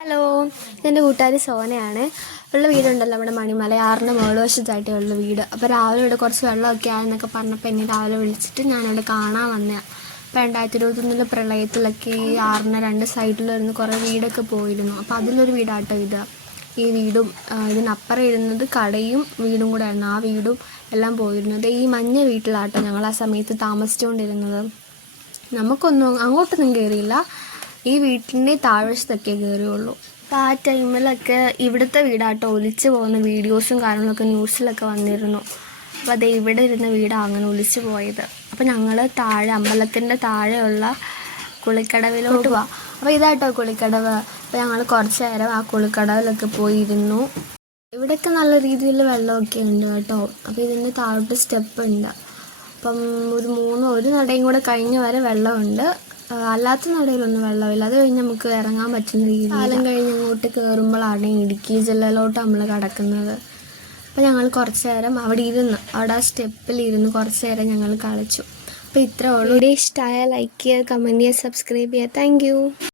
Hello, എൻ്റെ കൂട്ടുകാരി സോനയാണ്. ഉള്ള വീടുണ്ടല്ലോ നമ്മുടെ മണിമലയാറിൻ്റെ മുകൾവശത്തായിട്ടുള്ള വീട്. അപ്പോൾ രാവിലെ ഇവിടെ കുറച്ച് വെള്ളമൊക്കെ ആയെന്നൊക്കെ പറഞ്ഞപ്പോൾ എന്നെ രാവിലെ വിളിച്ചിട്ട് ഞാനിവിടെ കാണാൻ വന്നതാണ്. അപ്പോൾ 2021 പ്രളയത്തിലൊക്കെ ഈ ആറിന് രണ്ട് സൈഡിലിരുന്ന് കുറേ വീടൊക്കെ പോയിരുന്നു. അപ്പോൾ അതിലൊരു വീടാട്ടോ ഇത്. ഈ വീടും ഇതിനപ്പുറം ഇരുന്നത് കടയും വീടും കൂടെ ആയിരുന്നു. ആ വീടും എല്ലാം പോയിരുന്നത് ഈ മഞ്ഞ വീട്ടിലാട്ടോ ഞങ്ങൾ ആ സമയത്ത് താമസിച്ചുകൊണ്ടിരുന്നത്. നമുക്കൊന്നും അങ്ങോട്ടൊന്നും കയറിയില്ല, ഈ വീട്ടിൻ്റെ താഴ്വശത്തൊക്കെ കയറിയുള്ളൂ. അപ്പോൾ ആ ടൈമിലൊക്കെ ഇവിടുത്തെ വീടാട്ടോ ഒലിച്ചു പോകുന്ന വീഡിയോസും കാര്യങ്ങളൊക്കെ ന്യൂസിലൊക്കെ വന്നിരുന്നു. അപ്പോൾ അത് ഇവിടെ ഇരുന്ന വീടാണ് അങ്ങനെ ഒലിച്ചു പോയത്. അപ്പോൾ ഞങ്ങൾ താഴെ അമ്പലത്തിൻ്റെ താഴെയുള്ള കുളിക്കടവിലോട്ട് പോവാം. അപ്പോൾ ഇതാട്ടോ കുളിക്കടവ്. അപ്പോൾ ഞങ്ങൾ കുറച്ച് നേരം ആ കുളിക്കടവിലൊക്കെ പോയിരുന്നു. ഇവിടെയൊക്കെ നല്ല രീതിയിൽ വെള്ളമൊക്കെ ഉണ്ട് കേട്ടോ. അപ്പോൾ ഇതിൻ്റെ താഴോട്ട് സ്റ്റെപ്പ് ഉണ്ട്. അപ്പം ഒരു നടയും കൂടെ കഴിഞ്ഞ് വരെ വെള്ളമുണ്ട്, അല്ലാത്ത നടയിലൊന്നും വെള്ളമില്ല. അത് കഴിഞ്ഞ് നമുക്ക് ഇറങ്ങാൻ പറ്റുന്ന രീതിയിൽ കാലം കഴിഞ്ഞ് അങ്ങോട്ട് കയറുമ്പോഴാണ് ഇടുക്കി ജില്ലയിലോട്ട് നമ്മൾ കിടക്കുന്നത്. അപ്പോൾ ഞങ്ങൾ കുറച്ച് നേരം അവിടെ ആ സ്റ്റെപ്പിലിരുന്ന് കുറച്ച് നേരം ഞങ്ങൾ കളിച്ചു. അപ്പോൾ ഇത്രേ ഉള്ളൂ. വീഡിയോ ഇഷ്ടമായ ലൈക്ക് ചെയ്യുക, കമൻറ്റ് ചെയ്യുക, സബ്സ്ക്രൈബ് ചെയ്യുക. താങ്ക്